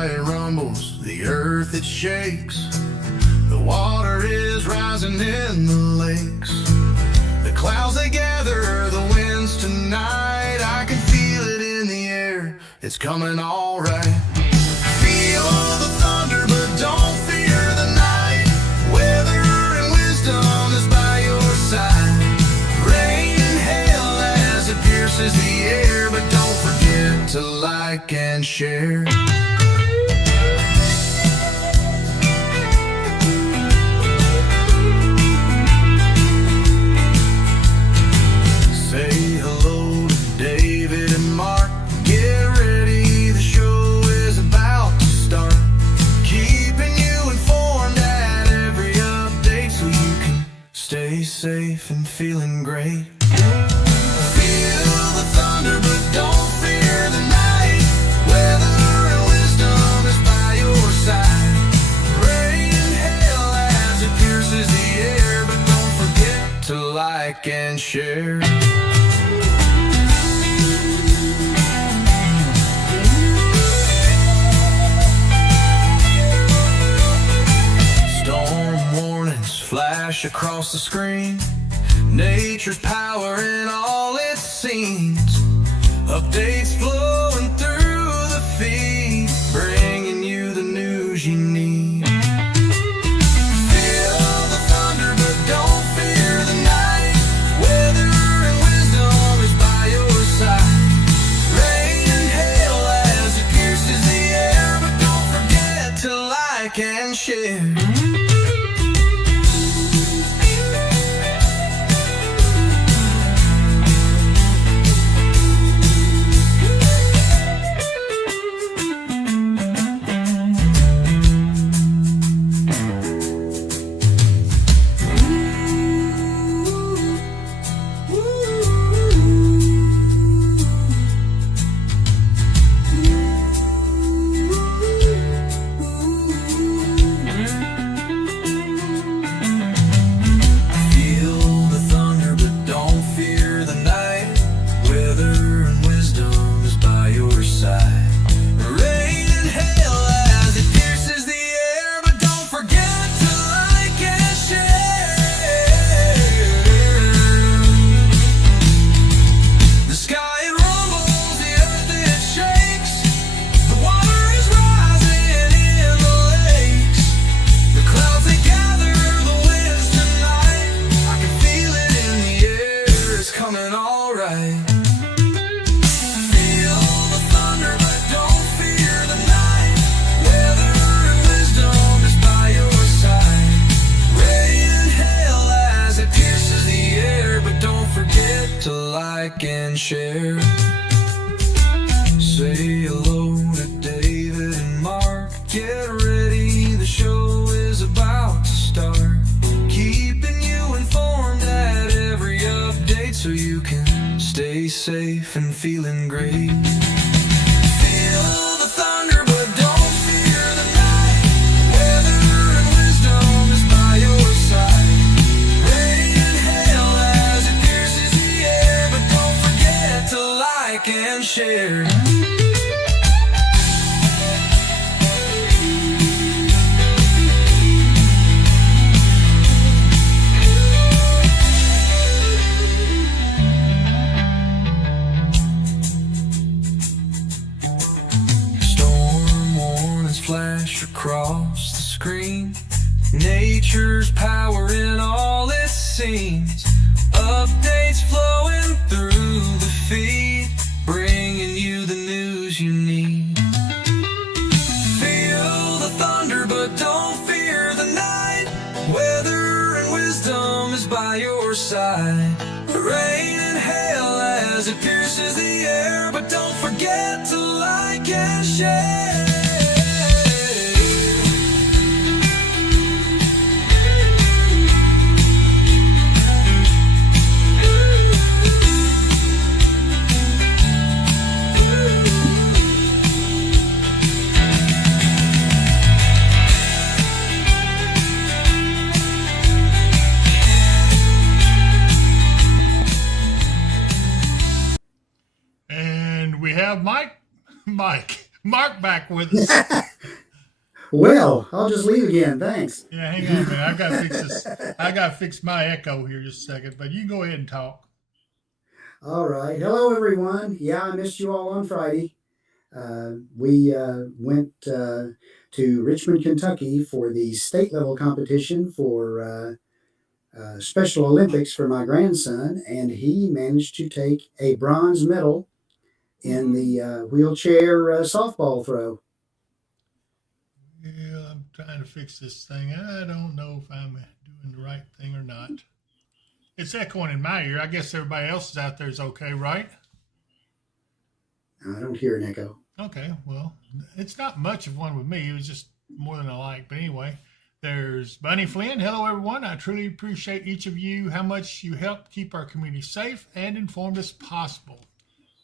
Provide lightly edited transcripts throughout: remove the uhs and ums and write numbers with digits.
sky it rumbles, the earth it shakes. The water is rising in the lakes. The clouds they gather, the winds tonight. I can feel it in the air, it's coming all right. Feel the thunder, but don't fear the night. Weather and wisdom is by your side. Rain and hail as it pierces the air, but don't forget to like and share. Say hello to David and Mark. Get ready, the show is about to start. Keeping you informed at every update so you can stay safe and feeling great. Feel the thunder, but don't fear the night. Weather and wisdom is by your side. Rain and hail as it pierces the air, but don't forget to like and share. Flash across the screen, nature's power in all its scenes. Updates flowing through the feed, bringing you the news you need. Feel the thunder, but don't fear the night. Weather and wisdom is by your side. Rain and hail as it pierces the air, but don't forget to like and share. To like and share. Say hello to David and Mark. Get ready, the show is about to start. Keeping you informed at every update so you can stay safe and feeling great. Feel the thunder, but don't fear the night. Weather and wisdom is by your side. And share. Storm warnings flash across the screen. Nature's power in all its scenes. Updates flowing through the feed, bringing you the news you need. Feel the thunder, but don't fear the night. Weather and wisdom is by your side. Rain and hail as it pierces the air, but don't forget to like and share. We have Mike. Mark back with us. Well, I'll just leave again. Thanks. Yeah, hang on a minute. I gotta fix this. I gotta fix my echo here just a second. But you go ahead and talk. All right. Hello, everyone. Yeah, I missed you all on Friday. We went to Richmond, Kentucky for the state level competition for Special Olympics for my grandson, and he managed to take a bronze medal in the wheelchair softball throw. Yeah, I'm trying to fix this thing. I don't know if I'm doing the right thing or not. It's echoing in my ear. I guess everybody else is out there is okay, right? I don't hear an echo. Okay, well, it's not much of one with me. It was just more than I like. But anyway, there's Bunny Flynn. Hello, everyone. I truly appreciate each of you, how much you help keep our community safe and informed as possible.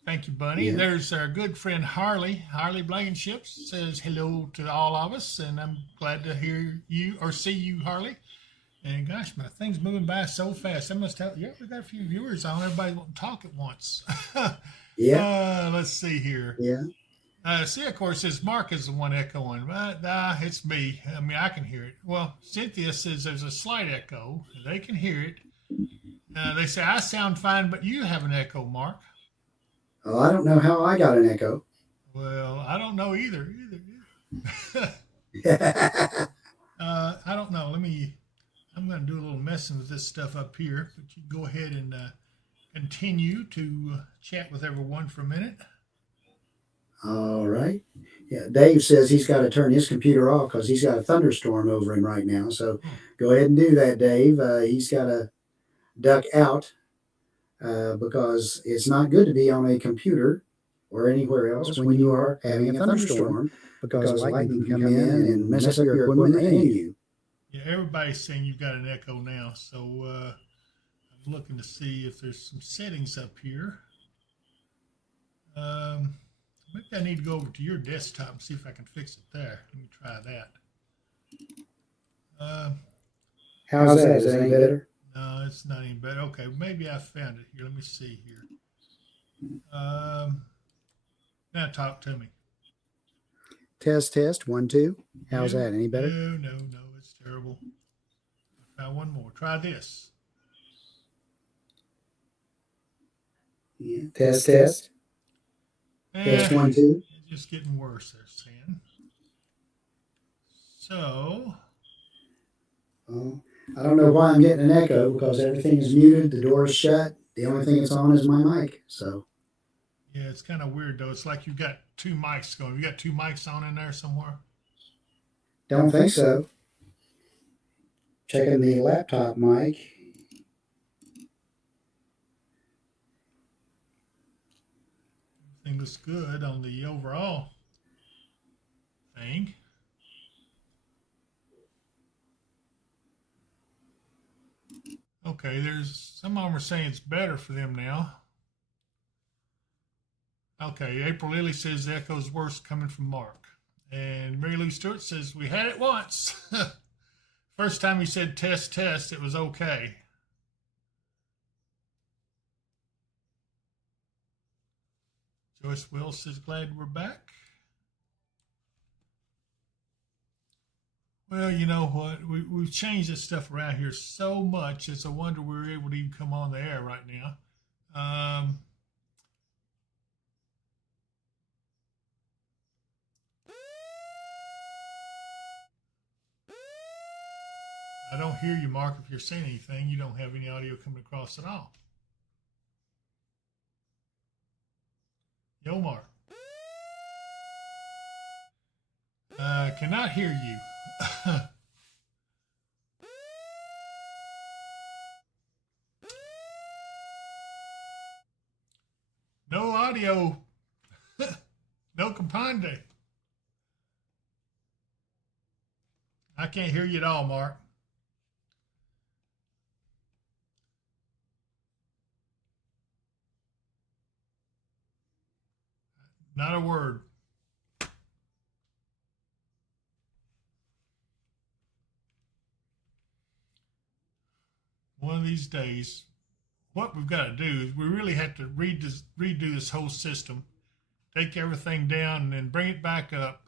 Thank you, Bunny. Yeah. There's our good friend Harley. Harley Blankenship says hello to all of us, and I'm glad to hear you or see you, Harley. And gosh, my thing's moving by so fast. I must have, yeah, we got a few viewers on. Everybody want to talk at once. Yeah. Let's see here. Yeah. See, of course, says Mark is the one echoing, but it's me. I mean, I can hear it. Well, Cynthia says there's a slight echo. They can hear it. They say I sound fine, but you have an echo, Mark. Oh, I don't know how I got an echo. Well, I don't know either. I don't know. I'm going to do a little messing with this stuff up here, but you go ahead and continue to chat with everyone for a minute. All right. Yeah, Dave says he's got to turn his computer off because he's got a thunderstorm over him right now. So Oh, go ahead and do that, Dave. He's got to duck out because it's not good to be on a computer or anywhere else when you are having a thunderstorm because lightning can come in and mess up your equipment and you. yeah, everybody's saying you've got an echo now, so I'm looking to see if there's some settings up here. Maybe I need to go over to your desktop and see if I can fix it there. Let me try that. Uh, How's that? Is that any better? no, it's not any better. Okay, maybe I found it here. Let me see here. Um, Now talk to me. Test, test, 1, 2. How's No, that? Any better? no, it's terrible. Try one more. Try this. Yeah. Test, test. Test, 1, 2. It's just getting worse, they're saying. So, Well, I don't know why I'm getting an echo because everything is muted, the door is shut. The only thing that's on is my mic. So yeah, it's kind of weird though. It's like you've got two mics going. You got two mics on in there somewhere? don't think so. Checking the laptop mic. Everything looks good on the overall thing. Okay, there's some of them are saying it's better for them now. Okay, April Lilly says the echo's worse coming from Mark. And Mary Lou Stewart says we had it once. First time he said test, test, it was okay. Joyce Wills says glad we're back. Well, you know what? We've changed this stuff around here so much. It's a wonder we're able to even come on the air right now. I don't hear you, Mark. If you're saying anything, you don't have any audio coming across at all. Yo, Mark. Cannot hear you. No audio. No compande. I can't hear you at all, Mark. Not a word. One of these days, what we've got to do is we really have to redo this whole system take everything down and then bring it back up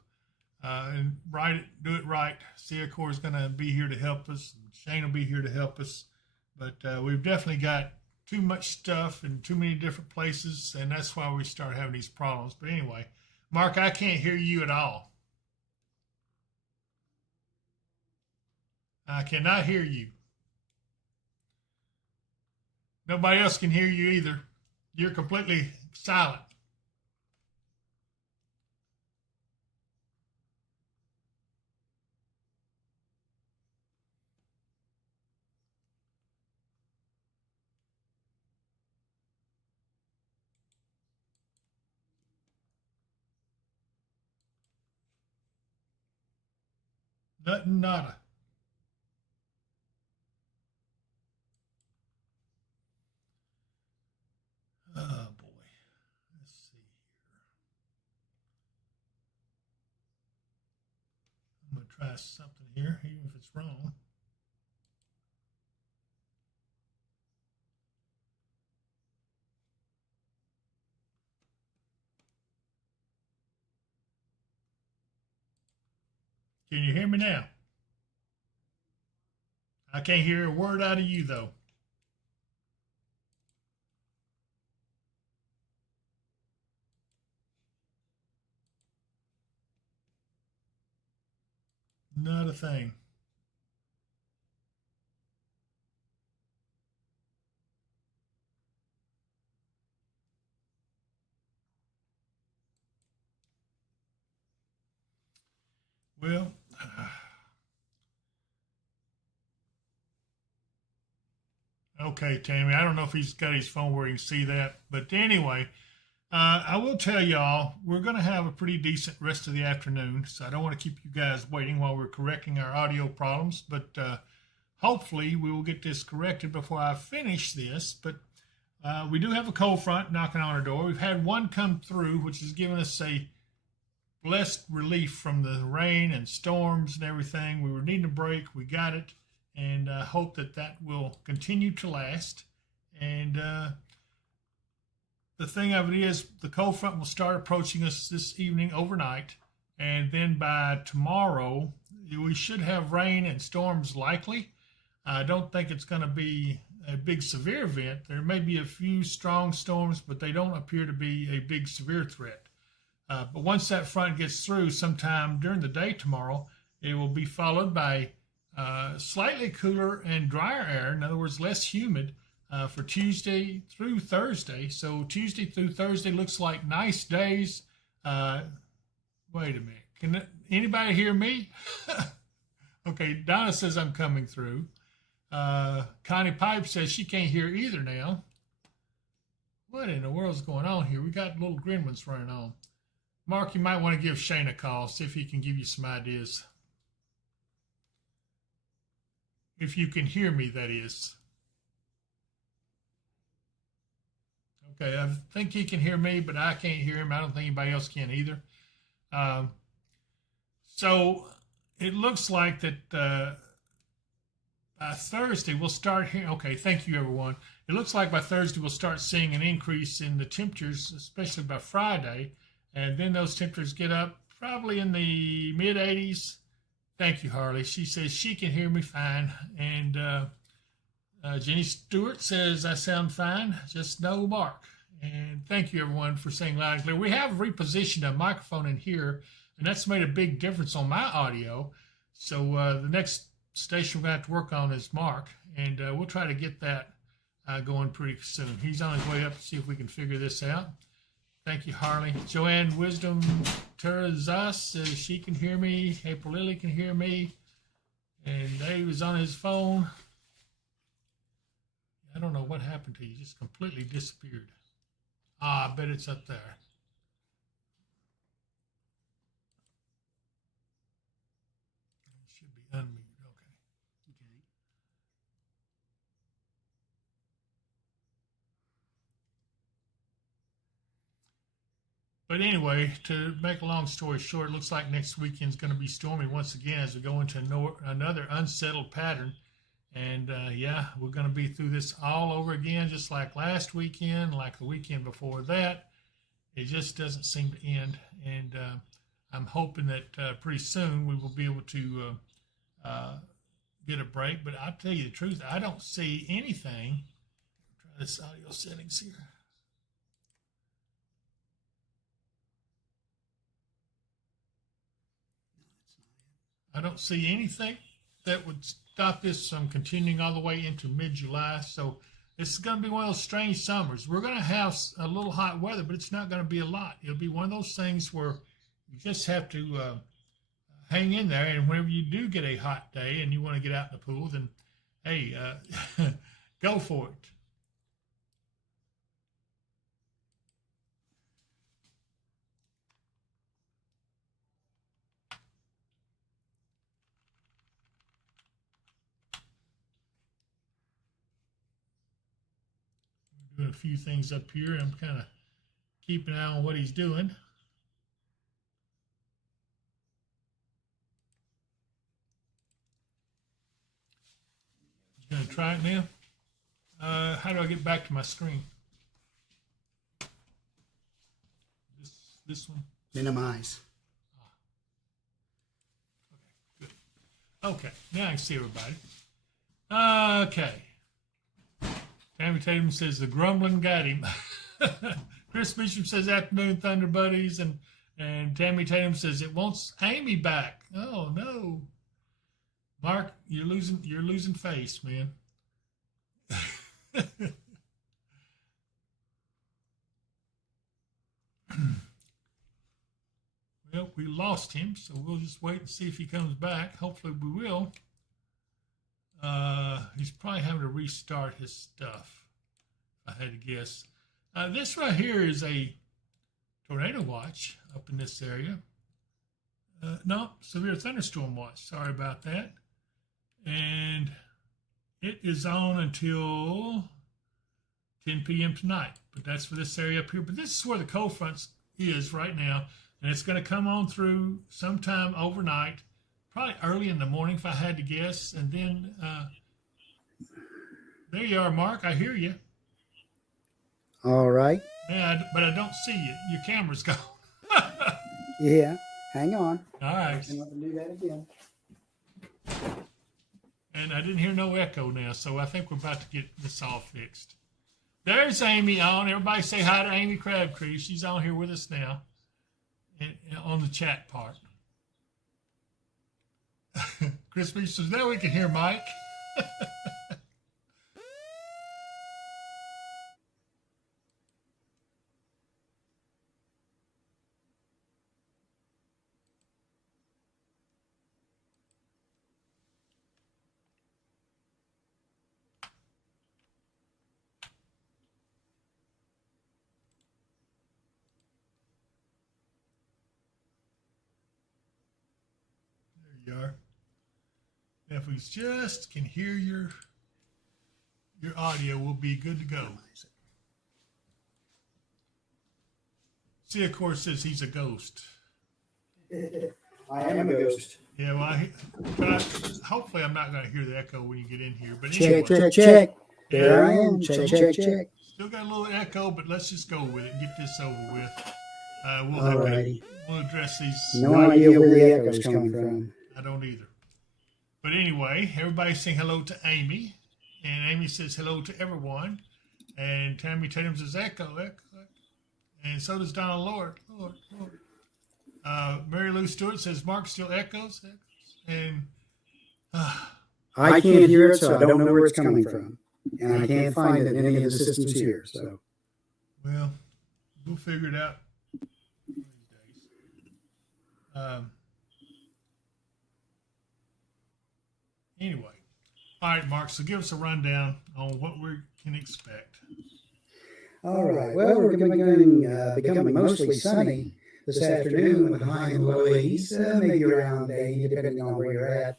and do it right. Seacor is going to be here to help us. Shane will be here to help us. But we've definitely got too much stuff in too many different places, and that's why we start having these problems. But anyway, Mark, I can't hear you at all. I cannot hear you. Nobody else can hear you either. You're completely silent. Nothing, nada. Oh boy. Let's see here. I'm going to try something here, even if it's wrong. Can you hear me now? I can't hear a word out of you, though. Not a thing. Well, okay, Tammy. I don't know if he's got his phone where he can see that. But anyway, I will tell y'all, we're going to have a pretty decent rest of the afternoon. So I don't want to keep you guys waiting while we're correcting our audio problems. But hopefully we will get this corrected before I finish this. But we do have a cold front knocking on our door. We've had one come through, which has given us a blessed relief from the rain and storms and everything. We were needing a break. We got it. And I hope that that will continue to last. And the thing of it is, the cold front will start approaching us this evening overnight. And then by tomorrow, we should have rain and storms likely. I don't think it's going to be a big severe event. There may be a few strong storms, but they don't appear to be a big severe threat. But once that front gets through sometime during the day tomorrow, it will be followed by slightly cooler and drier air. In other words, less humid for Tuesday through Thursday. So Tuesday through Thursday looks like nice days. Wait a minute. Can anybody hear me? Okay, Donna says I'm coming through. Connie Pipe says she can't hear either now. What in the world's going on here? We got little gremlins running on. Mark, you might want to give Shane a call, see if he can give you some ideas. If you can hear me, that is. Okay, I think he can hear me, but I can't hear him. I don't think anybody else can either. So it looks like that by Thursday we'll start hearing. Okay, thank you, everyone. It looks like by Thursday we'll start seeing an increase in the temperatures, especially by Friday. And then those temperatures get up probably in the mid 80s. Thank you, Harley. She says she can hear me fine. And Jenny Stewart says I sound fine, just no Mark. And thank you, everyone, for saying loud and clear. We have repositioned a microphone in here, and that's made a big difference on my audio. So the next station we're going to have to work on is Mark, and we'll try to get that going pretty soon. He's on his way up to see if we can figure this out. Thank you, Harley. Joanne Wisdom Terazas says she can hear me. April Lily can hear me. And Dave is on his phone. I don't know what happened to you. Just completely disappeared. I bet it's up there. It should be unmuted. Okay. Okay. But anyway, to make a long story short, it looks like next weekend's going to be stormy once again as we go into another unsettled pattern. And yeah, we're going to be through this all over again, just like last weekend, like the weekend before that. It just doesn't seem to end. And I'm hoping that pretty soon we will be able to get a break. But I'll tell you the truth, I don't see anything. Try this audio settings here. I don't see anything that would stop this from continuing all the way into mid-July. So this is going to be one of those strange summers. We're going to have a little hot weather, but it's not going to be a lot. It'll be one of those things where you just have to hang in there. And whenever you do get a hot day and you want to get out in the pool, then, hey, go for it. Doing a few things up here. I'm kind of keeping an eye on what he's doing. He's going to try it now. How do I get back to my screen? This one? Minimize. Okay, good. Okay, now I can see everybody. Okay. Tammy Tatum says the grumbling got him. Chris Bishop says afternoon Thunder Buddies, and Tammy Tatum says it wants Amy back. Oh no, Mark, you're losing face, man. Well, we lost him, so we'll just wait and see if he comes back. Hopefully we will. He's probably having to restart his stuff, if I had to guess. This right here is a tornado watch up in this area. No, severe thunderstorm watch. Sorry about that. And it is on until 10 p.m. tonight. But that's for this area up here. But this is where the cold front is right now. And it's going to come on through sometime overnight. Probably early in the morning, if I had to guess. And then there you are, Mark. I hear you. All right. Yeah, but I don't see you. Your camera's gone. Yeah. Hang on. All right. I'm going to do that again. And I didn't hear no echo now, so I think we're about to get this all fixed. There's Amy on. Everybody say hi to Amy Crabtree. She's on here with us now and on the chat part. Chris B says, now we can hear Mike. There you are. If we just can hear your audio, we'll be good to go. See, of course, says he's a ghost. I am a ghost. Yeah, well, hopefully I'm not going to hear the echo when you get in here. But Check, anyway, check. There I am. Check. Still got a little echo, but let's just go with it and get this over with. We'll address these. No idea where the echo's coming from. I don't either. But anyway, everybody saying hello to Amy. And Amy says hello to everyone. And Tammy Tatum says echo. And so does Donna Lord. Mary Lou Stewart says Mark still echoes. And I can't hear it, so I don't know where it's coming from. And I can't find it in any of the systems here. So, well, we'll figure it out these days. Anyway, all right, Mark. So give us a rundown on what we can expect. all right. Well, we're going to be becoming mostly sunny this afternoon with a high in the low 80s, maybe around 80, depending on where you're at.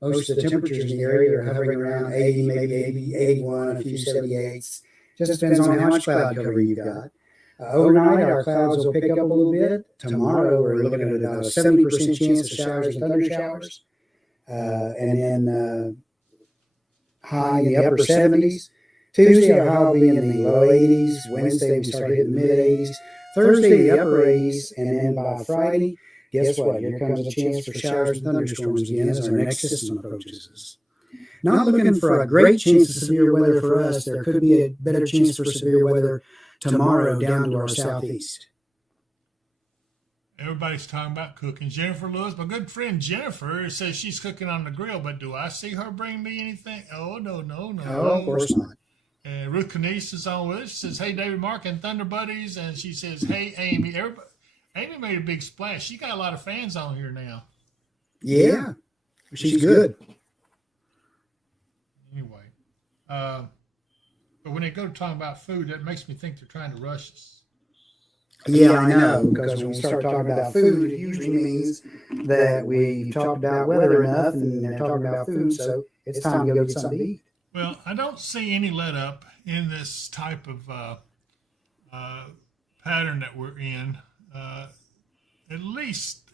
Most of the temperatures in the area are hovering around 80, maybe 81, a few 78s. Just depends on how much cloud cover you've got. Overnight, our clouds will pick up a little bit. Tomorrow, we're looking at about a 70% chance of showers and thunder showers. And then high in the upper 70s. Tuesday, our high will be in the low 80s. Wednesday, we start hitting the mid 80s. Thursday, the upper 80s. And then by Friday, guess what? Here comes a chance for showers and thunderstorms again as our next system approaches us. Not looking for a great chance of severe weather for us. There could be a better chance for severe weather tomorrow down to our southeast. Everybody's talking about cooking. Jennifer Lewis, my good friend Jennifer, says she's cooking on the grill, but do I see her bring me anything? Oh, no. Oh, of course not. And Ruth Canese is on with us. She says, hey, David, Mark, and Thunder Buddies. And she says, hey, Amy. Amy made a big splash. She got a lot of fans on here now. Yeah, she's good. Anyway, but when they go to talking about food, that makes me think they're trying to rush us. Yeah, I know, because when we start talking about food, it usually means that we talked about weather enough and they're talking about food, so it's time to go get something to eat. Well, I don't see any let up in this type of pattern that we're in, at least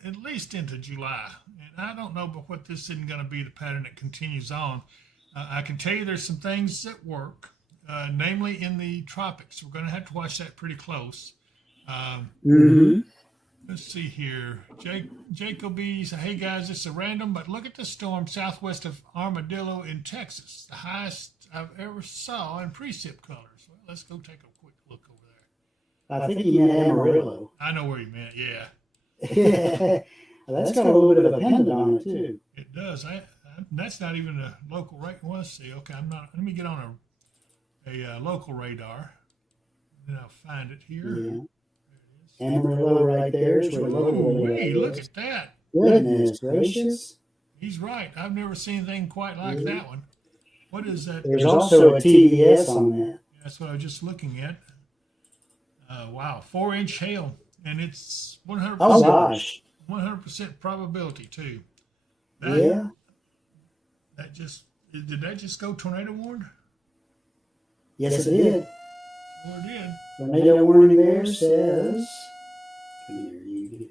into July. And I don't know but what this isn't going to be the pattern that continues on. I can tell you there's some things that work, namely in the tropics. We're going to have to watch that pretty close. Let's see here. Jacoby said, hey guys, it's a random, but look at the storm southwest of Armadillo in Texas. The highest I've ever saw in precip colors. Well, let's go take a quick look over there. I think he meant Amarillo. I know where he meant, yeah. Well, that's got a little bit of a pendant on it too. It does. That's not even a local radar. Well, let's see. Okay, let me get on a local radar. And I'll find it here. Yeah. Amarillo right there is where the local radar is. Look at that. Goodness gracious. He's right. I've never seen anything quite like that one. What is that? There's also a TVS on that. That's what I was just looking at. Wow, 4-inch hail, and it's 100%. Oh gosh. 100% probability too. Yeah. Did that just go tornado warned? Yes, it did. Sure did. Tornado warning there says. Come here, you.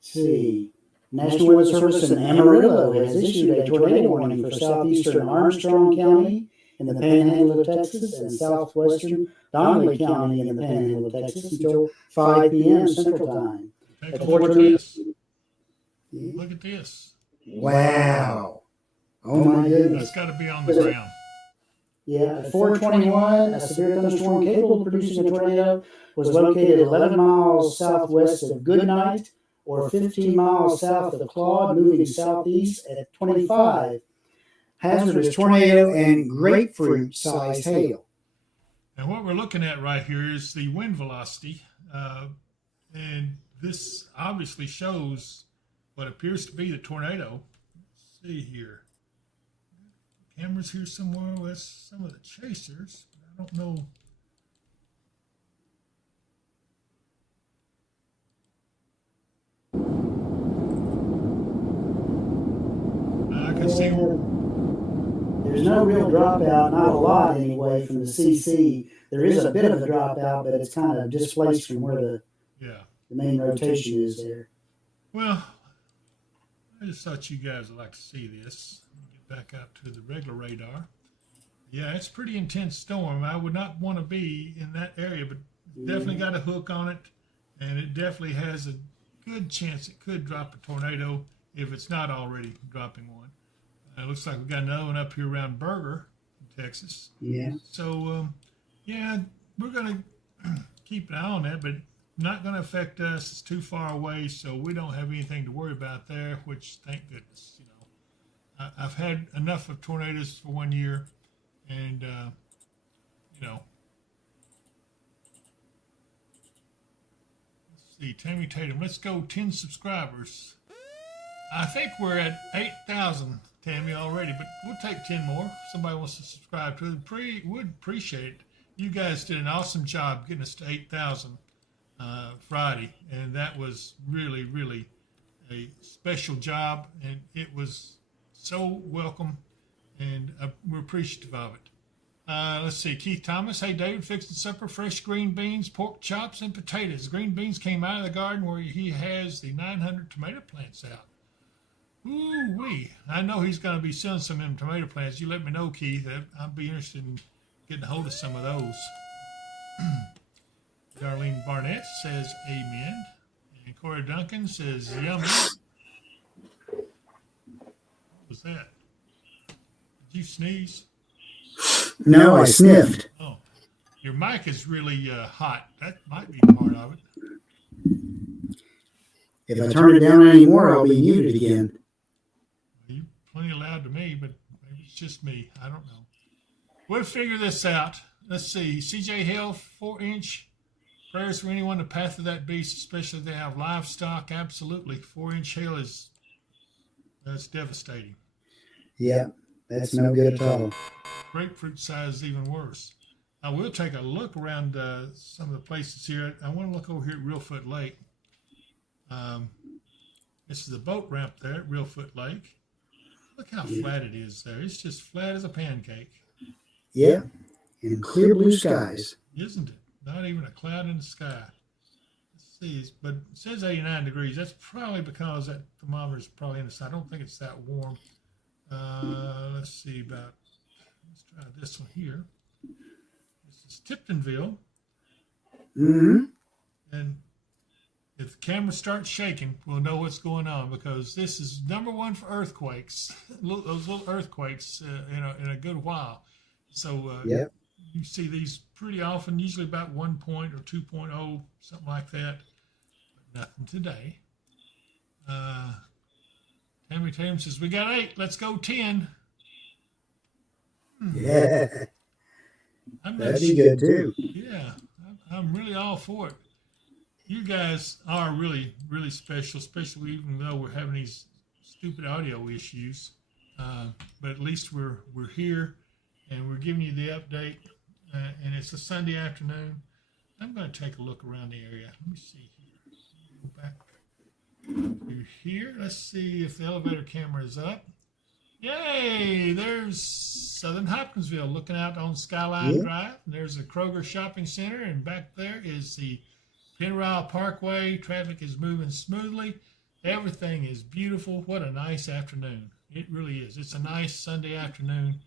See. National Weather Service in Amarillo has issued a tornado warning for southeastern Armstrong County in the Panhandle of Texas and southwestern Donnelly County in the Panhandle of Texas until 5 p.m. Central Time. Look at this. Look at this. Wow. Oh my goodness. That's got to be on the ground. Yeah, at 4:21, a severe thunderstorm capable of producing a tornado was located 11 miles southwest of Goodnight or 15 miles south of Claude, moving southeast at 25. Hazardous tornado and grapefruit-sized hail. And what we're looking at right here is the wind velocity. And this obviously shows what appears to be the tornado. Let's see here. Cameras here somewhere with some of the chasers. I don't know. I can see. There's no real dropout, not a lot anyway, from the CC. There is a bit of a dropout, but it's kind of displaced from where the main rotation is there. Well, I just thought you guys would like to see this. Get back out to the regular radar. Yeah, it's a pretty intense storm. I would not want to be in that area, but definitely got a hook on it, and it definitely has a good chance it could drop a tornado if it's not already dropping one. It looks like we've got another one up here around Berger, Texas. Yeah. So, yeah, we're going to keep an eye on that, but not going to affect us. It's too far away, so we don't have anything to worry about there, which, thank goodness, you know. I've had enough of tornadoes for 1 year, and, you know. Let's see, Tammy Tatum, let's go 10 subscribers. I think we're at 8,000, Tammy, already, but we'll take 10 more. If somebody wants to subscribe to it, would appreciate it. You guys did an awesome job getting us to 8,000 Friday, and that was really, really a special job, and it was so welcome, and we're appreciative of it. Let's see, Keith Thomas. Hey, David, fixing supper, fresh green beans, pork chops, and potatoes. Green beans came out of the garden where he has the 900 tomato plants out. Ooh wee! I know he's going to be selling some of them tomato plants. You let me know, Keith. I'd be interested in getting a hold of some of those. Darlene Barnett says amen. And Corey Duncan says yummy. What was that? Did you sneeze? No, I sniffed. Oh, your mic is really hot. That might be part of it. If I turn it down anymore, I'll be muted again. You're plenty loud to me, but maybe it's just me. I don't know. We'll figure this out. Let's see. CJ Hill, 4-inch. Prayers for anyone to path of that beast, especially if they have livestock. Absolutely. 4-inch hail that's devastating. Yeah, that's no good at all. Grapefruit size is even worse. I will take a look around some of the places here. I want to look over here at Reelfoot Lake. This is the boat ramp there at Reelfoot Lake. Look how flat it is there. It's just flat as a pancake. Yeah, and clear blue skies. Isn't it? Not even a cloud in the sky. Let's see, but it says 89 degrees. That's probably because that thermometer is probably in the sun. I don't think it's that warm. Let's see let's try this one here. This is Tiptonville. Mm-hmm. And if the camera starts shaking, we'll know what's going on because this is #1 for earthquakes. Those little earthquakes in a good while. So Yep. You see these pretty often, usually about 1 point or 2.0, something like that. But nothing today. Tammy Tatum says, we got 8. Let's go 10. Yeah, I'm that'd be good too. Yeah, I'm really all for it. You guys are really, really special, especially even though we're having these stupid audio issues. But at least we're here and we're giving you the update. And it's a Sunday afternoon. I'm going to take a look around the area. Let me see here. Go back to here. Let's see if the elevator camera is up. Yay! There's Southern Hopkinsville looking out on Skyline Drive. There's the Kroger Shopping Center, and back there is the Penryle Parkway. Traffic is moving smoothly. Everything is beautiful. What a nice afternoon. It really is. It's a nice Sunday afternoon.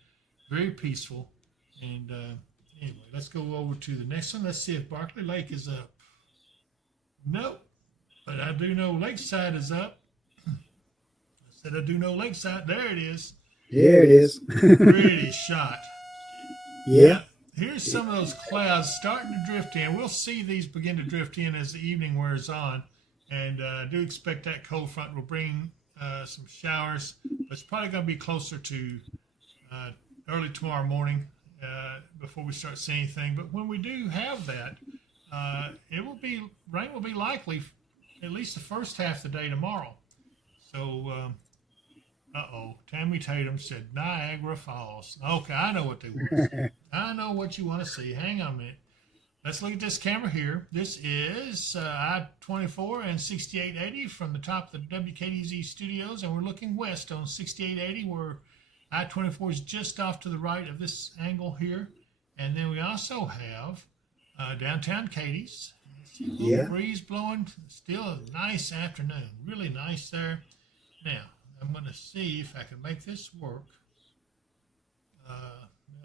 Very peaceful. And anyway, let's go over to the next one. Let's see if Barkley Lake is up. Nope. But I do know Lakeside is up. I said I do know Lakeside. There it is. There it is. Pretty shot. Yeah. Here's some of those clouds starting to drift in. We'll see these begin to drift in as the evening wears on. And I do expect that cold front will bring some showers. But it's probably going to be closer to early tomorrow morning. Before we start seeing anything, but when we do have that, rain will be likely at least the first half of the day tomorrow. So, Tammy Tatum said Niagara Falls. Okay, I know what they want to see. I know what you want to see. Hang on a minute. Let's look at this camera here. This is I-24 and 6880 from the top of the WKDZ studios, and we're looking west on 6880 where I-24 is just off to the right of this angle here. And then we also have downtown Katie's. A little breeze blowing. Still a nice afternoon. Really nice there. Now, I'm going to see if I can make this work.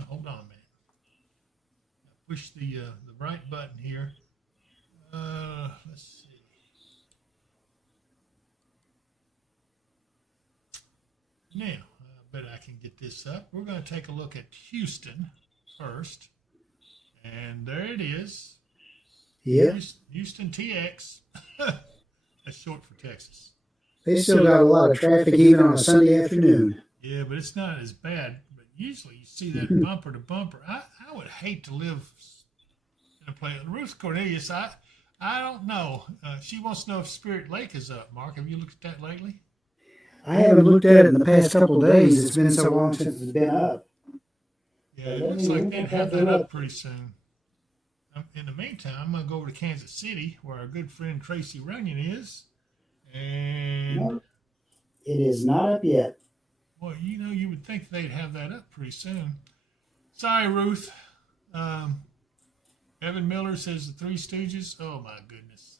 Hold on a minute. Push the right button here. Let's see. Now, but I can get this up. We're going to take a look at Houston first. And there it is. Yeah. Houston TX. That's short for Texas. They still got a lot of traffic even on a Sunday afternoon. Yeah, but it's not as bad. But usually you see that bumper to bumper. I would hate to live in a place. Ruth Cornelius, I don't know. She wants to know if Spirit Lake is up. Mark, have you looked at that lately? I haven't looked at it in the past couple of days. It's been so long since it's been up. Yeah, it looks like they'd have that up pretty soon. In the meantime, I'm going to go over to Kansas City, where our good friend Tracy Runyon is. And No, it is not up yet. Well, you would think they'd have that up pretty soon. Sorry, Ruth. Evan Miller says the Three Stooges. Oh, my goodness.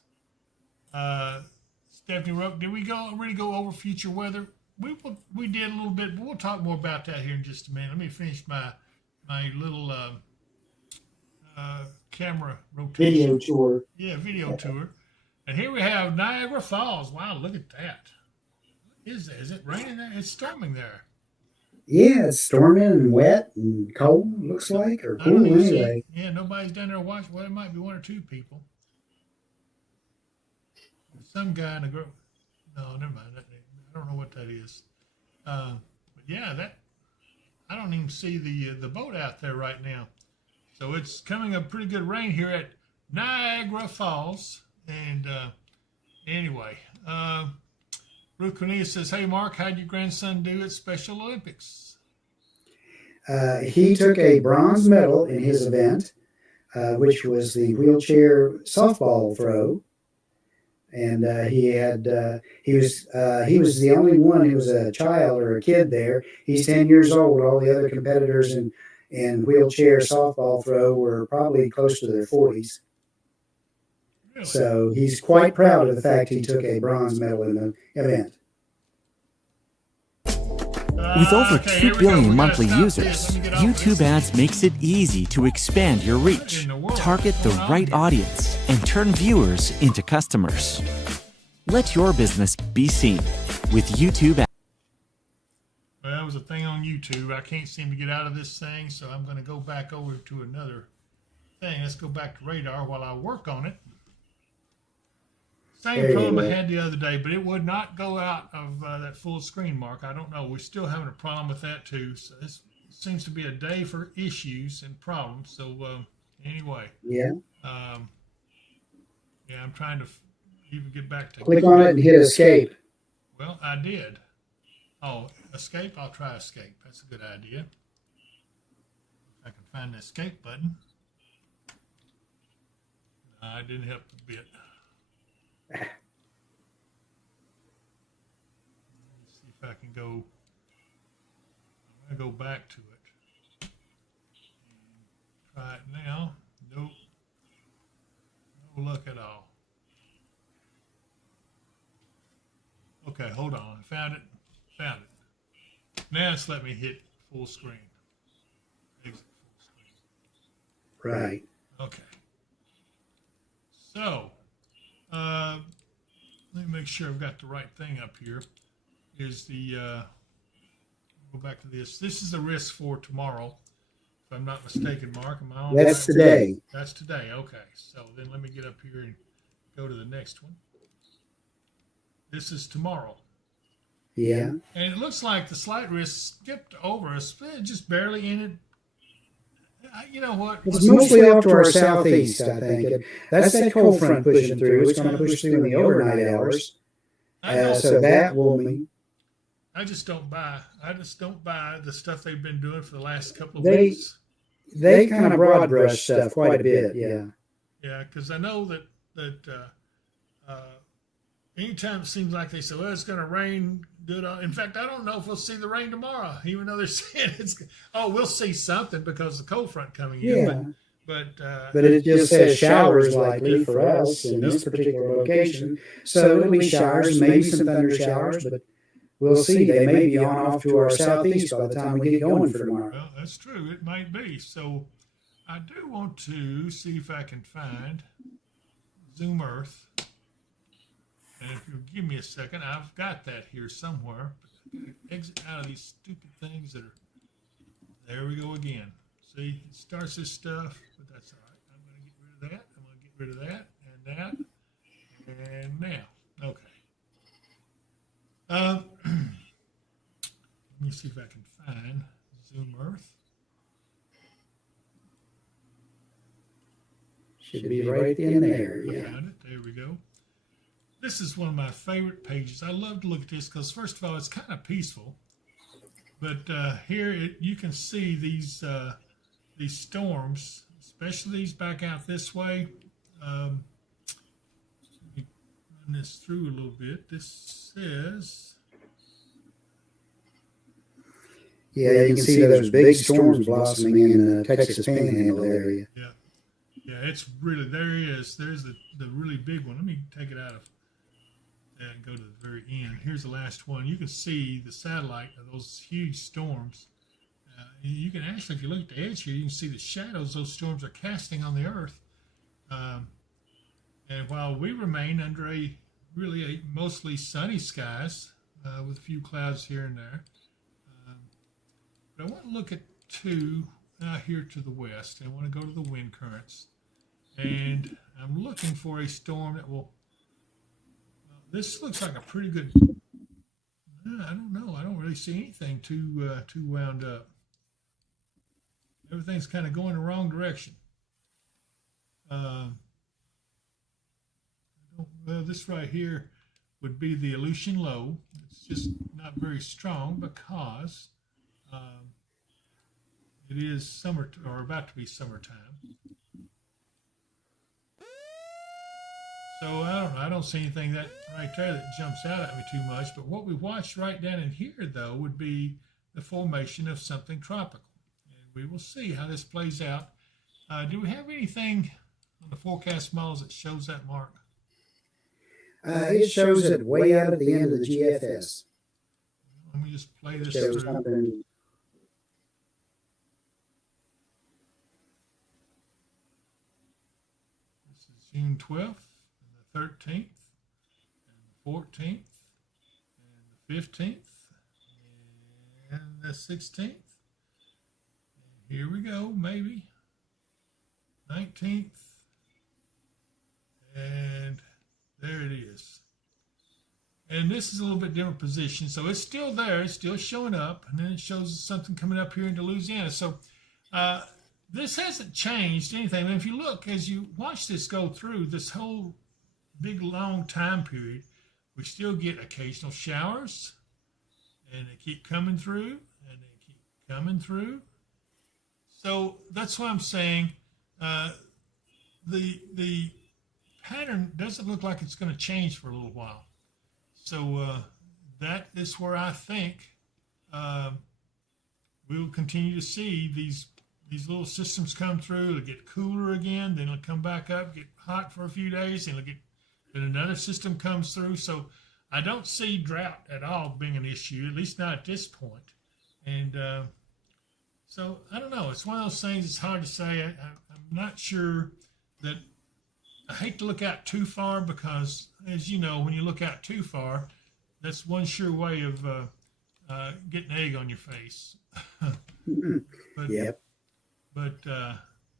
Stephanie Rope, did we already go over future weather? we did a little bit, but we'll talk more about that here in just a minute. Let me finish my little camera rotation. Video tour. Yeah, video tour. And here we have Niagara Falls. Wow, look at that. What is that? Is it raining there? It's storming there. Yeah, it's storming and wet and cold, looks like, or I don't cool even anyway. see. Yeah, nobody's down there watching. Well, it might be one or two people. Some guy in the group. No, never mind. I don't know what that is. But yeah, that I don't even see the boat out there right now. So it's coming up pretty good rain here at Niagara Falls. And anyway, Ruth Cornelius says, "Hey Mark, how'd your grandson do at Special Olympics?" He took a bronze medal in his event, which was the wheelchair softball throw. And he was the only one who was a child or a kid there. He's 10 years old. All the other competitors in wheelchair softball throw were probably close to their 40s. Really? So he's quite proud of the fact he took a bronze medal in the event. With over Okay, 2 here we go. billion We gotta monthly stop this. users, Let me get off YouTube this. ads makes it easy to expand your reach, in the world? target the What's going on right here? audience, and turn viewers into customers. Let your business be seen with YouTube ads. Well, that was a thing on YouTube. I can't seem to get out of this thing, so I'm going to go back over to another thing. Let's go back to Radar while I work on it. Same There you problem I go. had the other day, but it would not go out of that full screen, Mark. I don't know. We're still having a problem with that too. So this seems to be a day for issues and problems. So anyway, Yeah. yeah, I'm trying to even get back to. Click on it and hit escape. Well, I did. Oh, escape? I'll try escape. That's a good idea. If I can find the escape button. No, it didn't help a bit. Let's see if I can go. I'm going to go back to it. Try it now. Nope. No luck at all. Okay, hold on. I found it. Found it. Now it's let me hit full screen. Exit full screen. Right. Okay. So, let me make sure I've got the right thing up here. Is the, go back to this. This is the risk for tomorrow, if I'm not mistaken, Mark. Am I on That's right? today. That's today. Okay. So then let me get up here and go to the next one. This is tomorrow. Yeah. And it looks like the slight risk skipped over us, just barely in it. You know what? It's mostly off to our southeast, I think. That's that cold front pushing through. It's going to push through in the overnight hours. I know. So that will mean I just don't buy. I just don't buy the stuff they've been doing for the last couple of They- weeks. they kind of broad brush stuff quite a bit. Yeah. Yeah, because I know that anytime it seems like they say, "Well, it's going to rain," good. In fact, I don't know if we'll see the rain tomorrow, even though they're saying it's. Oh, we'll see something because of the cold front coming in. Yeah. But But it just says showers likely for us in this particular location. So it'll be showers, maybe some thunder showers, but we'll see. They may be on off to our southeast by the time we get going for tomorrow. well, that's true. It might be. So I do want to see if I can find Zoom Earth. And if you'll give me a second, I've got that here somewhere. Exit out of these stupid things that are. There we go again. See, it starts this stuff, but that's all right. I'm going to get rid of that. I'm going to get rid of that and that. And now. Okay. Let me see if I can find Zoom Earth. Should be right in there. I Yeah. found it. There we go. This is one of my favorite pages. I love to look at this because, first of all, it's kind of peaceful. But here you can see these storms, especially these back out this way. Let me run this through a little bit. This says, Yeah, you can see those big storms blossoming in the Texas Panhandle area. yeah, it's really, there is. There's the really big one. Let me take it out of and go to the very end. Here's the last one. You can see the satellite of those huge storms. You can actually, if you look at the edge here, you can see the shadows those storms are casting on the Earth. And while we remain under a mostly sunny skies with a few clouds here and there, but I want to look at two out here to the west. I want to go to the wind currents, and I'm looking for a storm that will. This looks like a pretty good. I don't know. I don't really see anything too wound up. Everything's kind of going the wrong direction. Well, this right here would be the Aleutian low. It's just not very strong because it is summer or about to be summertime. So I don't see anything that right there that jumps out at me too much. But what we watched right down in here, though, would be the formation of something tropical. And we will see how this plays out. Do we have anything on the forecast models that shows that, Mark? It shows it way out at the end of the GFS. Let me just play this Shows through. something. This is June 12th, and the 13th, and the 14th, and the 15th, and the 16th. And here we go, maybe. 19th. And there it is. And this is a little bit different position. So it's still there. It's still showing up. And then it shows something coming up here into Louisiana. So this hasn't changed anything. And if you look, as you watch this go through this whole big, long time period, we still get occasional showers. And they keep coming through. And they keep coming through. So that's why I'm saying the pattern doesn't look like it's going to change for a little while. So that is where I think we will continue to see these little systems come through. It'll get cooler again, then it'll come back up, get hot for a few days, and then another system comes through. So I don't see drought at all being an issue, at least not at this point. And so I don't know. It's one of those things. It's hard to say. I'm not sure that. I hate to look out too far because, as you know, when you look out too far, that's one sure way of getting egg on your face. But, yep. But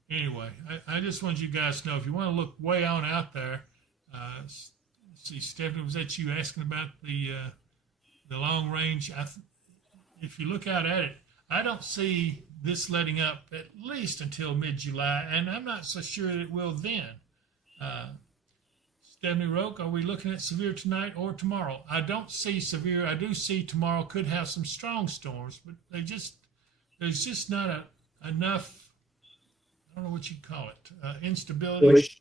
anyway, I just want you guys to know if you want to look way on out there. See, Stephanie, was that you asking about the long range? If you look out at it, I don't see this letting up at least until mid-July, and I'm not so sure that it will then. Stephanie Roke, are we looking at severe tonight or tomorrow? I don't see severe. I do see tomorrow could have some strong storms, but there's just not enough, I don't know what you'd call it, instability. Push.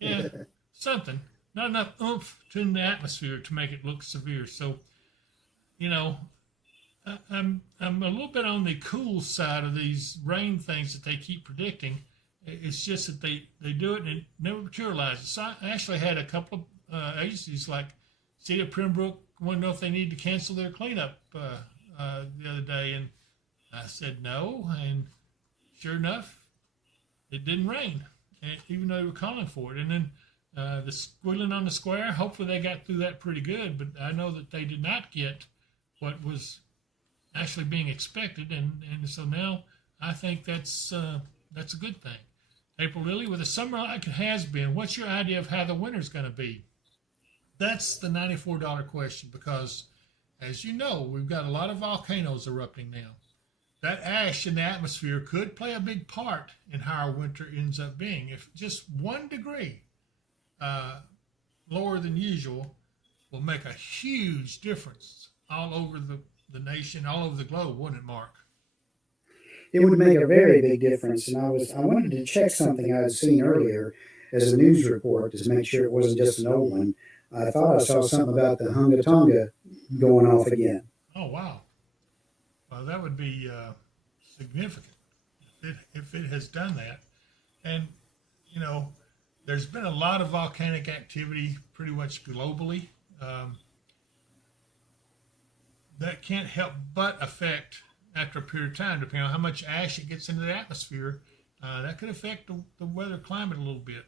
Yeah, something. Not enough oomph in the atmosphere to make it look severe. So, you know, I'm a little bit on the cool side of these rain things that they keep predicting. It's just that they do it and it never materializes. So I actually had a couple of agencies like City of Pembroke want to know if they need to cancel their cleanup the other day, and I said no, and sure enough, it didn't rain, even though they were calling for it. And then the squiggling on the square, hopefully they got through that pretty good, but I know that they did not get what was actually being expected, and so now I think that's a good thing. April Lily, with a summer like it has been, what's your idea of how the winter's going to be? That's the $94 question because, as you know, we've got a lot of volcanoes erupting now. That ash in the atmosphere could play a big part in how our winter ends up being. If just 1 degree lower than usual will make a huge difference all over the nation, all over the globe, wouldn't it, Mark? It would make a very big difference. And I wanted to check something I had seen earlier as a news report to make sure it wasn't just an old one. I thought I saw something about the Hunga Tonga going off again. Oh, wow. Well, that would be significant if it has done that. And, you know, there's been a lot of volcanic activity pretty much globally that can't help but affect after a period of time, depending on how much ash it gets into the atmosphere. That could affect the weather climate a little bit.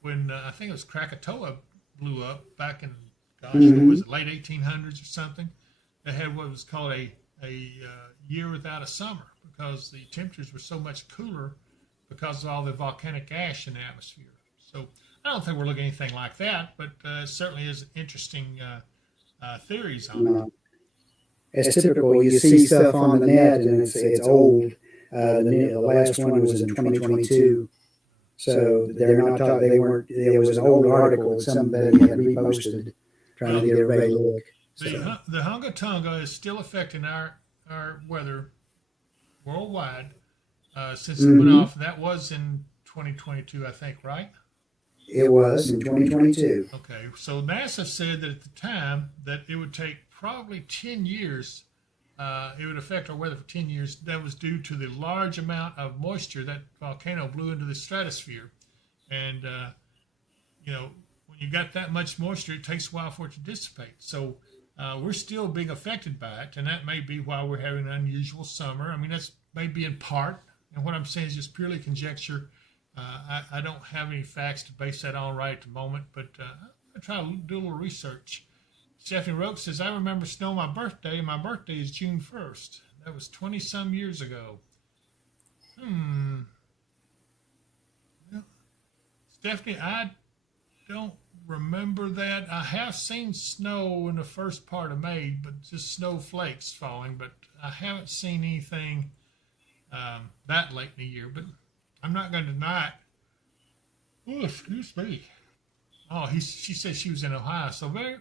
When I think it was Krakatoa blew up back in, gosh, what was it, late 1800s or something? They had what was called a year without a summer because the temperatures were so much cooler because of all the volcanic ash in the atmosphere. So I don't think we're looking at anything like that, but it certainly is interesting theories on it. It's typical. You see stuff on the net and it's old. The last one was in 2022. So they're not talking. They weren't. It was an old article that somebody had reposted, trying to get everybody to look. The Hunga Tonga is still affecting our weather worldwide since it went off. That was in 2022, I think, right? It was in 2022. Okay, so NASA said that at the time that it would take probably 10 years. It would affect our weather for 10 years. That was due to the large amount of moisture that volcano blew into the stratosphere. And, when you got that much moisture, it takes a while for it to dissipate. So we're still being affected by it. And that may be why we're having an unusual summer. I mean, that's maybe in part. And what I'm saying is just purely conjecture. I don't have any facts to base that on right at the moment, but I try to do a little research. Stephanie Roke says, I remember snow on my birthday, and my birthday is June 1st. That was 20-some years ago. Well, Stephanie, I don't remember that. I have seen snow in the first part of May, but just snowflakes falling, but I haven't seen anything that late in the year. But I'm not going to deny it. Oh, excuse me. Oh, she said she was in Ohio, so very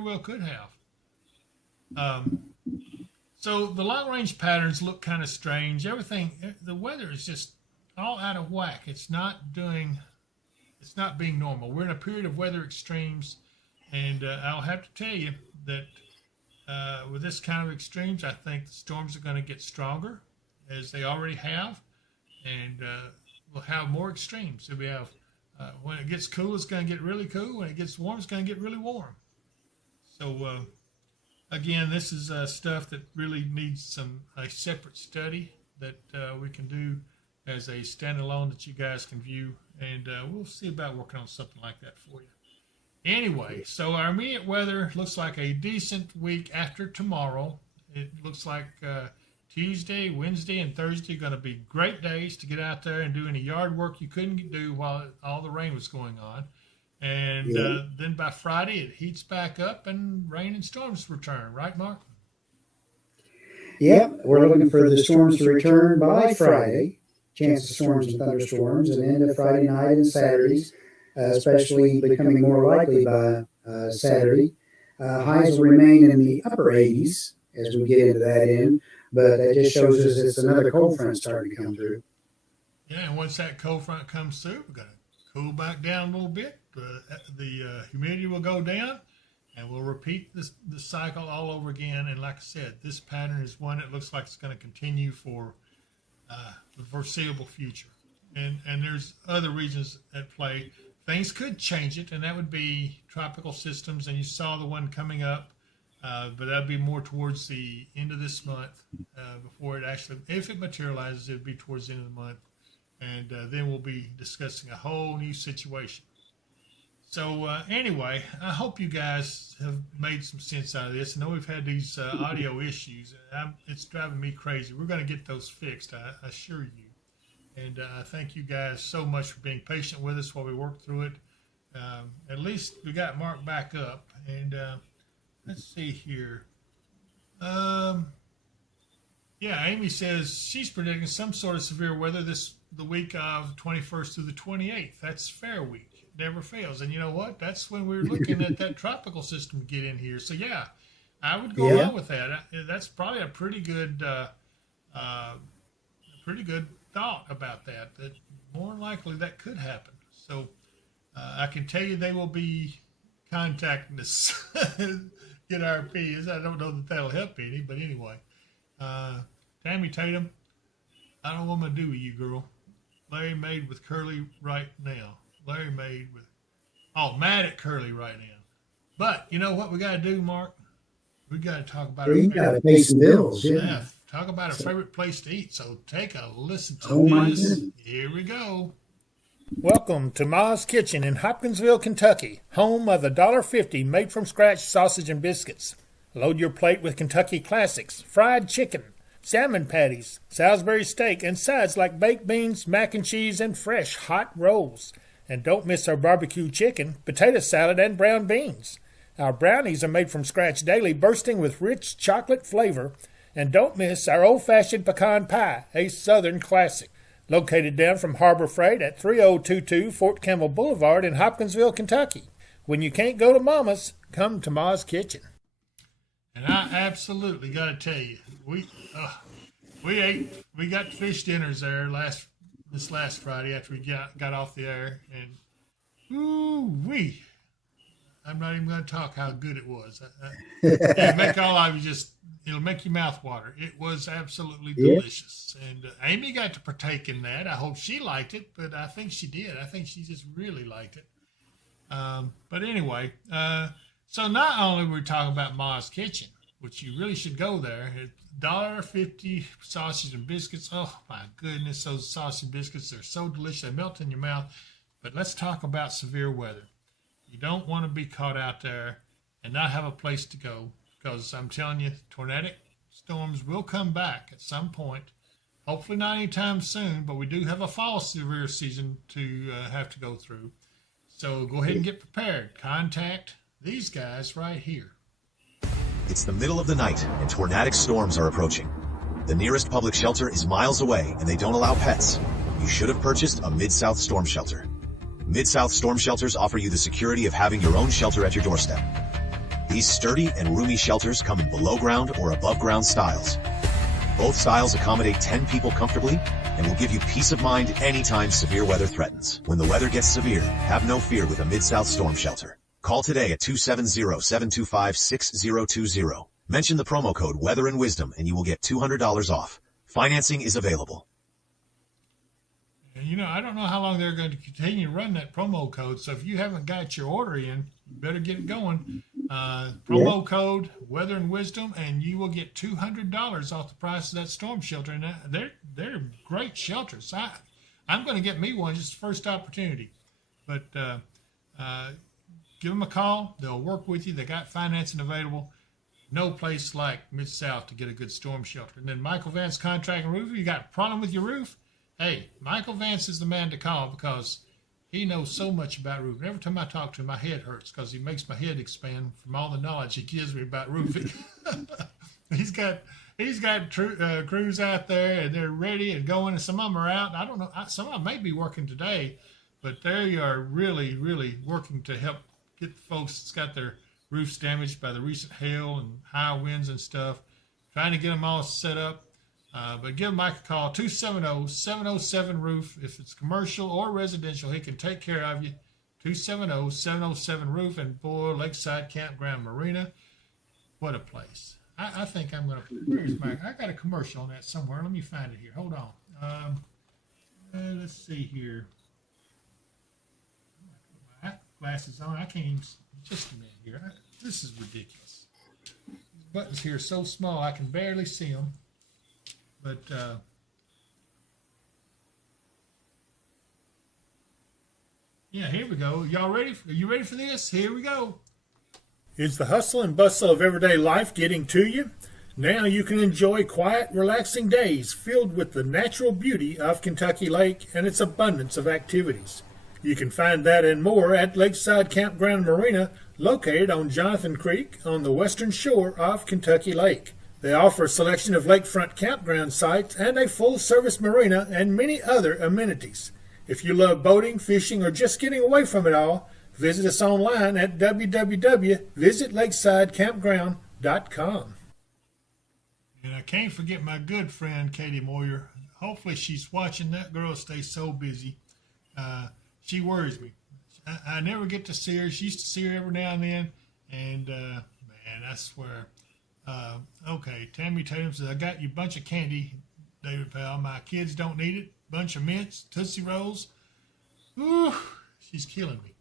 well could have. So the long range patterns look kind of strange. Everything, the weather is just all out of whack. It's not being normal. We're in a period of weather extremes, and I'll have to tell you that with this kind of extremes, I think the storms are going to get stronger, as they already have, and we'll have more extremes. So we have. When it gets cool, it's going to get really cool. When it gets warm, it's going to get really warm. So, again, this is stuff that really needs a separate study that we can do as a standalone that you guys can view. And we'll see about working on something like that for you. Anyway, so our immediate weather looks like a decent week after tomorrow. It looks like Tuesday, Wednesday, and Thursday are going to be great days to get out there and do any yard work you couldn't do while all the rain was going on. And then by Friday, it heats back up and rain and storms return. Right, Mark? Yep, we're looking for the storms to return by Friday. Chance of storms and thunderstorms, and into Friday night and Saturdays, especially becoming more likely by Saturday. Highs will remain in the upper 80s as we get into that end. But that just shows us it's another cold front starting to come through. Yeah, and once that cold front comes through, we're going to cool back down a little bit. The humidity will go down, and we'll repeat the cycle all over again. And like I said, this pattern is one that looks like it's going to continue for the foreseeable future. And there's other reasons at play. Things could change it, and that would be tropical systems. And you saw the one coming up. But that'd be more towards the end of this month before it actually, if it materializes, it'd be towards the end of the month. And then we'll be discussing a whole new situation. So anyway, I hope you guys have made some sense out of this. I know we've had these audio issues. It's driving me crazy. We're going to get those fixed, I assure you. And I thank you guys so much for being patient with us while we work through it. At least we got Mark back up. And let's see here. Yeah, Amy says she's predicting some sort of severe weather the week of 21st through the 28th. That's fair week. It never fails. And you know what? That's when we're looking at that tropical system to get in here. So yeah, I would go along with that. That's probably a pretty good thought about that. That more likely that could happen. So I can tell you they will be contacting us. Get our opinions. I don't know that that'll help any, but anyway. Tammy Tatum, I don't want to do with you, girl. Larry Made with Curly right now. Larry Made with, mad at Curly right now. But you know what we got to do, Mark? We got to talk about We got to pay some bills. Yeah. talk about our favorite place to eat. So take a listen to Oh my this. goodness. Here we go. Welcome to Ma's Kitchen in Hopkinsville, Kentucky, home of the $1.50 made from scratch sausage and biscuits. Load your plate with Kentucky classics, fried chicken, salmon patties, Salisbury steak, and sides like baked beans, mac and cheese, and fresh hot rolls. And don't miss our barbecue chicken, potato salad, and brown beans. Our brownies are made from scratch daily, bursting with rich chocolate flavor. And don't miss our old-fashioned pecan pie, a Southern classic. Located down from Harbor Freight at 3022 Fort Campbell Boulevard in Hopkinsville, Kentucky. When you can't go to Mama's, come to Ma's Kitchen. And I absolutely got to tell you, we got fish dinners there this last Friday after we got off the air, and I'm not even going to talk how good it was. It'll make your mouth water. It was absolutely delicious. And Amy got to partake in that. I hope she liked it, but I think she did. I think she just really liked it. But anyway, so not only were we talking about Ma's Kitchen, which you really should go there. $1.50 sausage and biscuits. Oh, my goodness, those sausage and biscuits are so delicious. They melt in your mouth. But let's talk about severe weather. You don't want to be caught out there and not have a place to go, because I'm telling you, tornadic storms will come back at some point. Hopefully not anytime soon, but we do have a fall severe season to have to go through. So go ahead and get prepared. Contact these guys right here. It's the middle of the night and tornadic storms are approaching. The nearest public shelter is miles away and they don't allow pets. You should have purchased a Mid-South storm shelter. Mid-South storm shelters offer you the security of having your own shelter at your doorstep. These sturdy and roomy shelters come in below ground or above ground styles. Both styles accommodate 10 people comfortably and will give you peace of mind anytime severe weather threatens. When the weather gets severe, have no fear with a Mid-South storm shelter. Call today at 270-725-6020. Mention the promo code Weather and Wisdom and you will get $200 off. Financing is available. And I don't know how long they're going to continue to run that promo code. So if you haven't got your order in, you better get it going. Promo code Weather and Wisdom, and you will get $200 off the price of that storm shelter. And they're great shelters. I'm going to get me one just the first opportunity. But give them a call. They'll work with you. They got financing available. No place like Mid-South to get a good storm shelter. And then Michael Vance Contract and Roofing. You got a problem with your roof? Hey, Michael Vance is the man to call because he knows so much about roofing. Every time I talk to him, my head hurts because he makes my head expand from all the knowledge he gives me about roofing. He's got crews out there, and they're ready and going, and some of them are out. I don't know. Some of them may be working today, but they are really, really working to help get the folks that's got their roofs damaged by the recent hail and high winds and stuff, trying to get them all set up. But give Mike a call, 270-707-ROOF. If it's commercial or residential, he can take care of you. 270-707-ROOF. And boy, Lakeside Campground Marina, what a place. I think I'm going to, where's Mike? I got a commercial on that somewhere. Let me find it here. Hold on. Let's see here. My glasses on. I can't even, just a minute here. This is ridiculous. These buttons here are so small, I can barely see them. But yeah, here we go. Y'all ready? Are you ready for this? Here we go. Is the hustle and bustle of everyday life getting to you? Now you can enjoy quiet, relaxing days filled with the natural beauty of Kentucky Lake and its abundance of activities. You can find that and more at Lakeside Campground Marina, located on Jonathan Creek on the western shore of Kentucky Lake. They offer a selection of lakefront campground sites and a full-service marina and many other amenities. If you love boating, fishing, or just getting away from it all, visit us online at www.visitlakesidecampground.com. And I can't forget my good friend, Katie Moyer. Hopefully she's watching. That girl stays so busy. She worries me. I never get to see her. She used to see her every now and then. And, man, I swear. Okay, Tammy Tatum says, I got you a bunch of candy, David Powell. My kids don't need it. Bunch of mints, Tootsie Rolls. Ooh, she's killing me.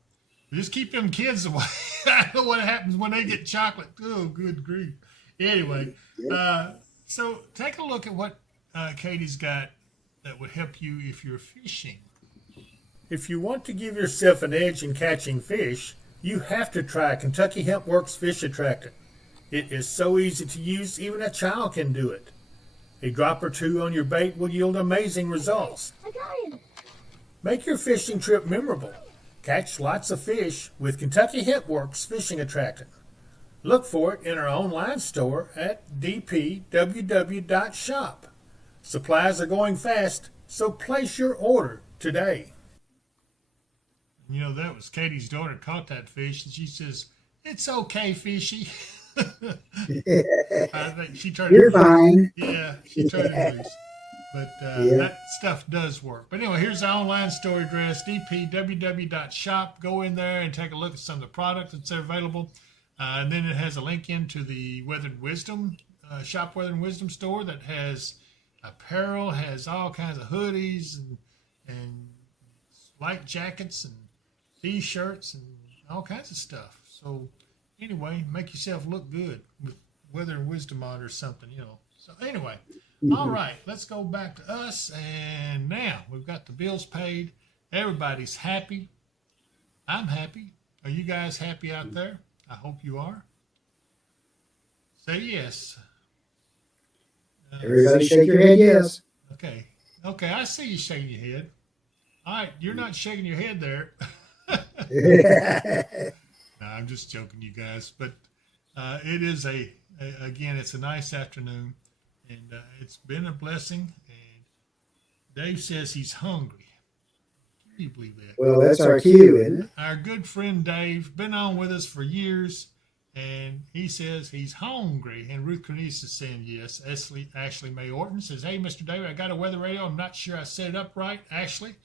Just keep them kids away. I know what happens when they get chocolate. Oh, good grief. Anyway, so take a look at what Katie's got that would help you if you're fishing. If you want to give yourself an edge in catching fish, you have to try Kentucky Hemp Works Fish Attractant. It is so easy to use, even a child can do it. A drop or two on your bait will yield amazing results. I got it. Make your fishing trip memorable. Catch lots of fish with Kentucky Hemp Works Fishing Attractant. Look for it in our online store at dpww.shop. Supplies are going fast, so place your order today. You know, that was Katie's daughter caught that fish, and she says, "It's okay, fishy." I think she turned You're it loose. fine. Yeah, she turned it loose. But that stuff does work. But anyway, here's our online store address, dpww.shop. Go in there and take a look at some of the products that's available. And then it has a link into the Weathered Wisdom, Shop Weathered Wisdom store that has apparel, has all kinds of hoodies and light jackets and T-shirts and all kinds of stuff. So anyway, make yourself look good with Weathered Wisdom on or something, you know. So anyway, all right, let's go back to us. And now we've got the bills paid. Everybody's happy. I'm happy. Are you guys happy out there? I hope you are. Say yes. Everybody shake your head yes. Okay. Okay, I see you shaking your head. All right, you're not shaking your head there. No, I'm just joking, you guys. But it is again, it's a nice afternoon, and it's been a blessing. And Dave says he's hungry. Can you believe that? Well, that's our cue, isn't it? Our good friend Dave, been on with us for years, and he says he's hungry. And Ruth Cornelius is saying yes. Ashley May Orton says, "Hey, Mr. David, I got a weather radio. I'm not sure I set it up right. Ashley,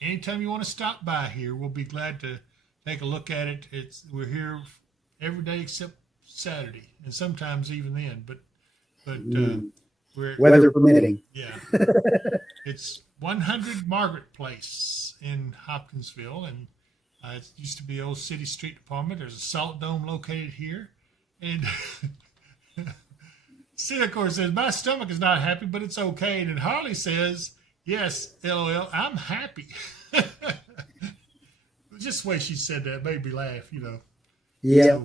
anytime you want to stop by here, we'll be glad to take a look at it. We're here every day except Saturday, and sometimes even then. But we're Weather permitting. yeah. It's 100 Margaret Place in Hopkinsville, and it used to be old City Street Department. There's a salt dome located here, and Sid, of course, says my stomach is not happy, but it's okay. And then Harley says, "Yes, LOL, I'm happy." Just the way she said that made me laugh, you know. Yeah.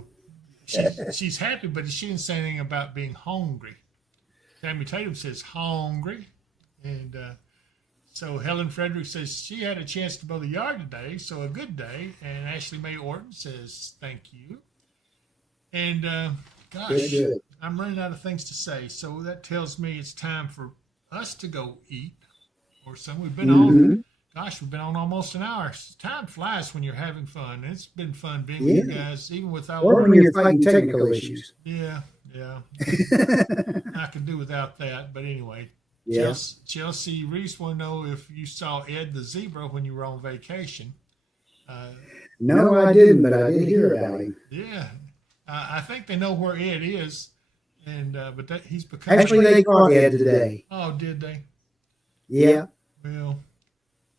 So she's happy, but she didn't say anything about being hungry. Tammy Tatum says hungry. And so Helen Frederick says she had a chance to mow the yard today, so a good day. And Ashley May Orton says thank you. And gosh, Good. I'm running out of things to say. So that tells me it's time for us to go eat or something. We've been on. Gosh, we've been on almost an hour. Time flies when you're having fun. It's been fun being with you guys, even without. Or when you're fighting technical issues. Yeah. I could do without that, but anyway. Yeah. Chelsea Reese want to know if you saw Ed the zebra when you were on vacation. No, I didn't, but I did hear about him. Yeah, I think they know where Ed is, and but he's becoming. Actually, they caught Ed today. Oh, did they? Yeah. Well,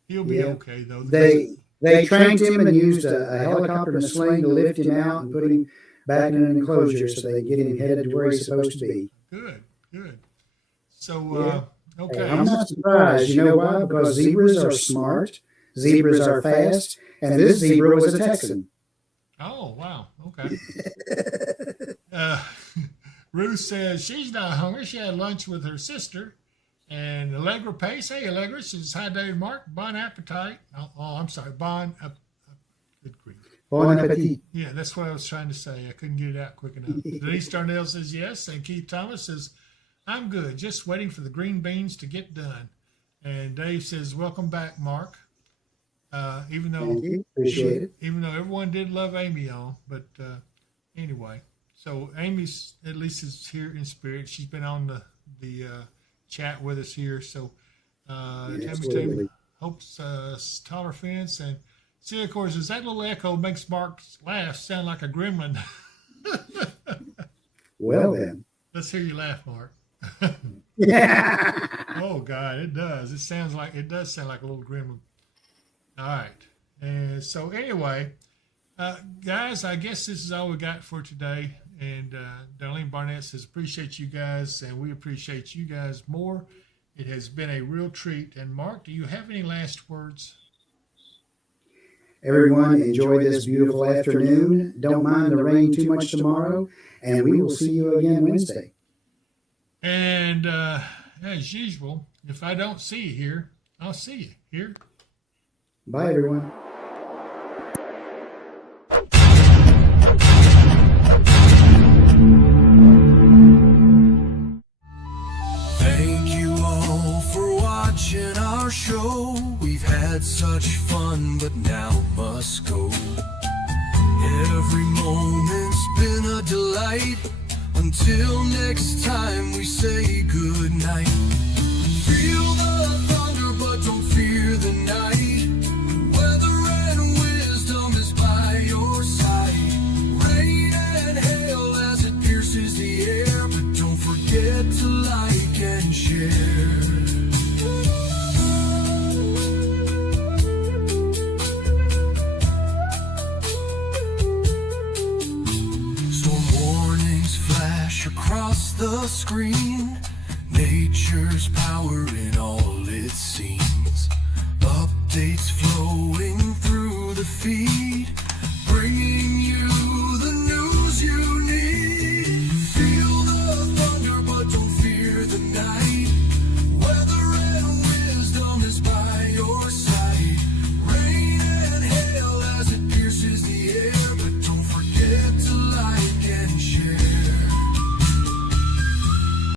he'll be okay though. They tranked him and used a helicopter and a sling to lift him out and put him back in an enclosure so they get him headed to where he's supposed to be. Good. So, okay. I'm not surprised. You know why? Because zebras are smart, zebras are fast, and this zebra was a Texan. Oh, wow. Okay. Ruth says she's not hungry. She had lunch with her sister. And Allegra Pace, hey, Allegra, says, hi, David Mark. Bon appetit. Oh, I'm sorry. Good grief. Bon appetit. Yeah, that's what I was trying to say. I couldn't get it out quick enough. Denise Darnell says yes. And Keith Thomas says, I'm good. Just waiting for the green beans to get done. And Dave says, welcome back, Mark. Even though Thank you. Appreciate it. Even though everyone did love Amy on, but anyway, so Amy's at least is here in spirit. She's been on the chat with us here. So Tammy hopes taller fence and see, of course, is that little echo makes Mark's laugh sound like a gremlin. Well then, let's hear you laugh, Mark. yeah. Oh God, it does. It does sound like a little gremlin. All right. And so anyway, Guys, I guess this is all we got for today. And Darlene Barnett says, appreciate you guys, and we appreciate you guys more. It has been a real treat. And Mark, do you have any last words? Everyone, enjoy this beautiful afternoon. Don't mind the rain too much tomorrow, and we will see you again Wednesday. And as usual, if I don't see you here, I'll see you here. Bye, everyone. Thank you all for watching our show. We've had such fun, but now must go. Every moment's been a delight. Until next time, we say good night. Feel the thunder, but don't fear the night. Weather and wisdom is by your side. Rain and hail as it pierces the air, but don't forget to like and share. Across the screen, nature's power in all its scenes. Updates flowing through the feed.